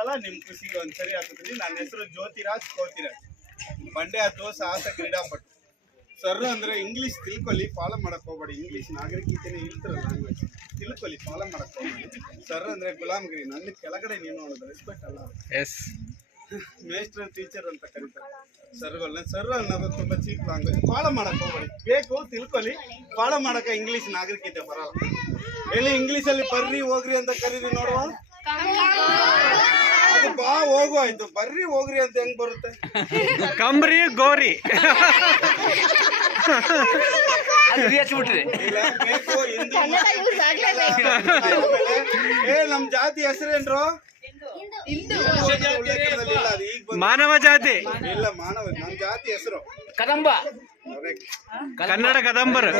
ಸಲ ನಿಮ್ ಖುಷಿಗೆ ಒಂದ್ಸರಿ ಹಾಕಿದ್ರಿ. ನನ್ನ ಹೆಸರು ಜ್ಯೋತಿರಾಜ್ ಕೋತಿರಾಜ್, ಬಂಡೆ ಅಥವಾ ಸಾಹಸ ಕ್ರೀಡಾಪಟು. ಸರ್ ಅಂದ್ರೆ ಇಂಗ್ಲಿಷ್ ತಿಳ್ಕೊಳ್ಳಿ, ಫಾಲೋ ಮಾಡಕ್ ಹೋಗ್ಬೇಡಿ. ಇಂಗ್ಲಿಷ್ ನಾಗರಿಕತೆನೇ ಇಲ್ತಿರಲ್ಲ, ಲ್ಯಾಂಗ್ವೇಜ್ ತಿಳ್ಕೊಳ್ಳಿ, ಫಾಲೋ ಮಾಡಕ್ ಹೋಗ್ಬೇಡಿ. ಸರ್ ಅಂದ್ರೆ ಗುಲಾಮ್ಗಿರಿ, ನನ್ನ ಕೆಳಗಡೆ ನೀನು ಅನ್ನೋದು ರೆಸ್ಪೆಕ್ಟ್ ಅಲ್ಲ. ಎಸ್, ಮೇಸ್ಟರ್ ಟೀಚರ್ ಅಂತ ಕರೀತಾರೆ ಸರ್ಗಳನ್ನ. ಸರ್ ಅನ್ನೋದು ತುಂಬಾ ಚೀಪ್ ಲ್ಯಾಂಗ್ವೇಜ್, ಫಾಲೋ ಮಾಡಕ್ ಹೋಗ್ಬೇಡಿ. ಬೇಕು ತಿಳ್ಕೊಳ್ಳಿ, ಫಾಲೋ ಮಾಡಕ ಇಂಗ್ಲಿಷ್ ನಾಗರಿಕತೆ ಬರಲ್ಲ. ಹೇಳಿ ಇಂಗ್ಲಿಷಲ್ಲಿ ಬರ್ರಿ ಹೋಗ್ರಿ ಅಂತ ಕರೀರಿ ನೋಡುವ. ಅದು ಬಾ ಹೋಗು ಆಯ್ತು, ಬರ್ರಿ ಹೋಗ್ರಿ ಅಂತ ಹೆಂಗ್ ಬರುತ್ತೆ? ಕಂಬ್ರಿ ಗೋರಿ ಬೇಕು ಹಿಂದೂ. ನಮ್ ಜಾತಿ ಹೆಸರೇನ್ರು? ಮಾನವ ಜಾತಿ ಇಲ್ಲ, ಮಾನವ. ನಮ್ ಜಾತಿ ಹೆಸರು ಕದಂಬ, ಕನ್ನಡ ಕದಂಬರು.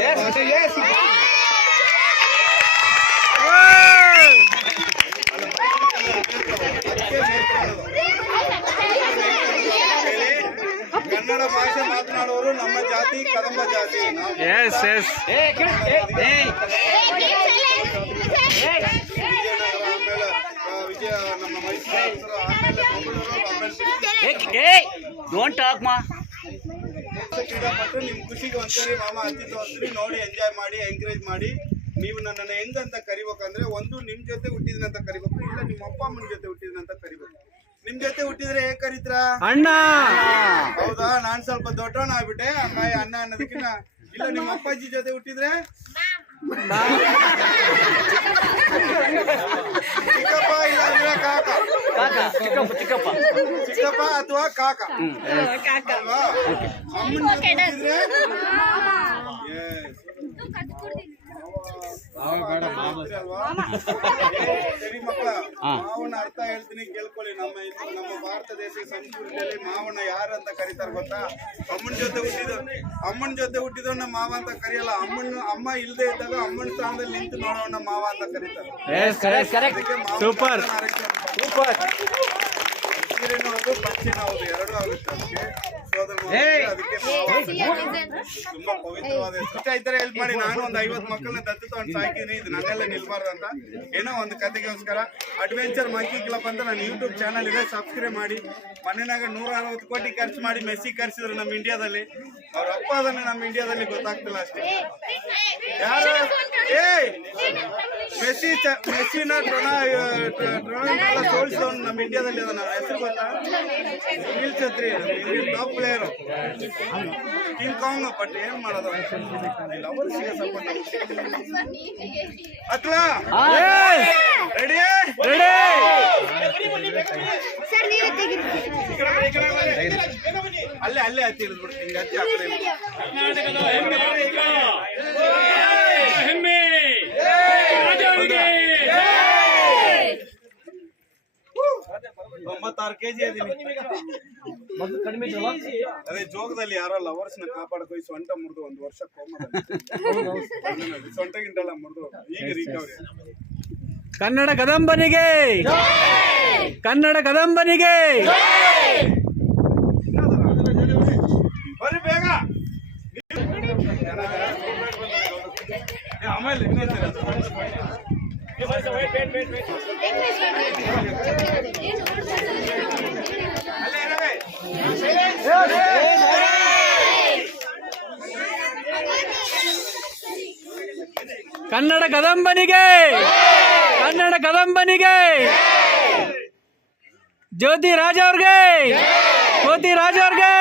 ಕನ್ನಡ ಭಾಷೆ ಮಾತನಾಡುವವರು ನಮ್ಮ ಜಾತಿ ಕದಂಬ ಜಾತಿ. S S. ವಿಜಯ ನಮ್ಮ ಮೈಸೂರು, ಆಮೇಲೆ ಮಂಗಳೂರು, ಕ್ರೀಡಾಪಟು. ನಿಮ್ ಖುಷಿಗೆ ಒಂದ್ಸರಿ ಮಾಮ ಅಂತಿದ್ದು ಒಂದ್ಸರಿ ನೋಡಿ ಎಂಜಾಯ್ ಮಾಡಿ, ಎಂಕರೇಜ್ ಮಾಡಿ. ನೀವು ನನ್ನನ್ನು ಹೆಂಗಂತ ಕರಿಬೇಕಂದ್ರೆ, ಒಂದು ನಿಮ್ ಜೊತೆ ಹುಟ್ಟಿದ್ನಂತ ಕರಿಬೇಕು, ಇಲ್ಲ ನಿಮ್ಮ ಅಪ್ಪ ಅಮ್ಮನ ಜೊತೆ ಹುಟ್ಟಿದ್ನಂತ ಕರಿಬೇಕು. ನಿಮ್ ಜೊತೆ ಹುಟ್ಟಿದ್ರೆ ಹೇಗ್ ಕರೀತ್ರ? ಅಣ್ಣ. ಹೌದಾ? ನಾನ್ ಸ್ವಲ್ಪ ದೊಡ್ಡವನ ಆಗ್ಬಿಟ್ಟೆ, ಅಮ್ಮಾಯಿ ಅಣ್ಣ ಅನ್ನೋದಕ್ಕಿನ್ನ. ಇಲ್ಲ ನಿಮ್ಮ ಅಪ್ಪಾಜಿ ಜೊತೆ ಹುಟ್ಟಿದ್ರೆ ಚಿಕ್ಕಪ್ಪ, ಇಲ್ಲ ಅಂದ್ರೆ ಕಾಕ. ಚಿಕ್ಕಪ್ಪ ಅಥವಾ ಕಾಕ ಅಲ್ವಾ? ಅಮ್ಮನ ಜೊತೆ ಹುಟ್ಟಿದ್ರೆ ಸರಿ ಮಕ್ಕಳ, ಮಾವನ ಅರ್ಥ ಹೇಳ್ತೀನಿ ಕೇಳ್ಕೊಳ್ಳಿ. ನಮ್ಮ ಭಾರತ ದೇಶ ಸಂಸ್ಕೃತಿಯಲ್ಲಿ ಮಾವನ ಯಾರು ಅಂತ ಕರೀತಾರೆ ಗೊತ್ತಾ? ಅಮ್ಮನ ಜೊತೆ ಹುಟ್ಟಿದವನ್ನ ಮಾವ ಅಂತ ಕರೆಯಲ್ಲ. ಅಮ್ಮ ಇಲ್ಲದೆ ಇದ್ದಾಗ ಅಮ್ಮನ ಸ್ಥಾನದಲ್ಲಿ ನಿಂತು ನೋಡೋಣ ಮಾವ ಅಂತ ಕರೀತಾರೆ. Super super. ಸೀರೆನೂ ಹೌದು, ಪಂಚೆನೂ ಹೌದು, ಎರಡೂ ಆಗುತ್ತೆ. ಅದಕ್ಕೆ ತುಂಬಾ ಪವಿತ್ರವಾದ ಹೆಸರು. ಈ ತರ ಹೆಲ್ಪ್ ಮಾಡಿ. ನಾನು ಒಂದು 50 ಮಕ್ಕಳನ್ನ ದತ್ತು ತಗೊಂಡು ಸಾಕಿದೀನಿ. ಇದು ನನ್ನೆಲ್ಲ ನಿಲ್ಬಾರ್ದಂತ ಏನೋ ಒಂದು ಕತೆಗೋಸ್ಕರ. ಅಡ್ವೆಂಚರ್ ಮಂಕಿ ಕ್ಲಬ್ ಅಂತ ನನ್ನ ಯೂಟ್ಯೂಬ್ ಚಾನಲ್ ಇದೆ, ಸಬ್ಸ್ಕ್ರೈಬ್ ಮಾಡಿ. ಮನೆಯಾಗ 160 ಕೋಟಿ ಖರ್ಚು ಮಾಡಿ ಮೆಸ್ಸಿ ಕರ್ಸಿದ್ರು ನಮ್ಮ ಇಂಡಿಯಾದಲ್ಲಿ. ಅವ್ರ ಅಪ್ಪ ಅದನ್ನ ನಮ್ಮ ಇಂಡಿಯಾದಲ್ಲಿ ಗೊತ್ತಾಗ್ತಿಲ್ಲ ಅಷ್ಟೇ. ಯಾರು ಮೆಸ್ಸಿನ ಸೋಲ್ಸಿದವನು ನಮ್ಮ ಇಂಡಿಯಾದಲ್ಲಿ ಅದ. ಹೆಸರು ಗೊತ್ತಾ? ಸುನಿಲ್ ಛತ್ರಿ, top player, king Kong. But ಏನ್ ಮಾಡೋದು, ಲವರ್ಸಿಗೆ ಸಪೋರ್ಟ್. ಅತ್ಲಾ ರೆಡಿ? ಅಲ್ಲೇ ಹತ್ತಿ ಹಿಡಿದ್ಬಿಡ್ತು. ಹಿಂಗ ಹತ್ತಿ ಹಾಕ್ತಾರೆ. ಹೆಮ್ಮೆ 96 ಕೆಜಿ ಅದೀನಿ. ಅದೇ ಜೋಗದಲ್ಲಿ ಯಾರೋ ಲವರ್ಸ್ನ ಕಾಪಾಡ್ಕೊಯ್ ಸೊಂಟ ಮುರಿದು 1 ವರ್ಷ ಕೋಮದಲ್ಲಿ. ಸೊಂಟ ಗಿಂಟಲ್ಲ ಮುರಿದು ಈಗ ರಿಕವರಿ. ಕನ್ನಡ ಕದಂಬನಿಗೆ, ಕನ್ನಡ ಕದಂಬನಿಗೆ. ಬರ್ರಿ ಬೇಗ. ಆಮೇಲೆ ಕನ್ನಡ ಕದಂಬನಿಗೆ, ಕನ್ನಡ ಕದಂಬನಿಗೆ. ಜ್ಯೋತಿ ರಾಜ್ ಅವ್ರಿಗೆ, ಜ್ಯೋತಿ ರಾಜ್ ಅವ್ರಿಗೆ.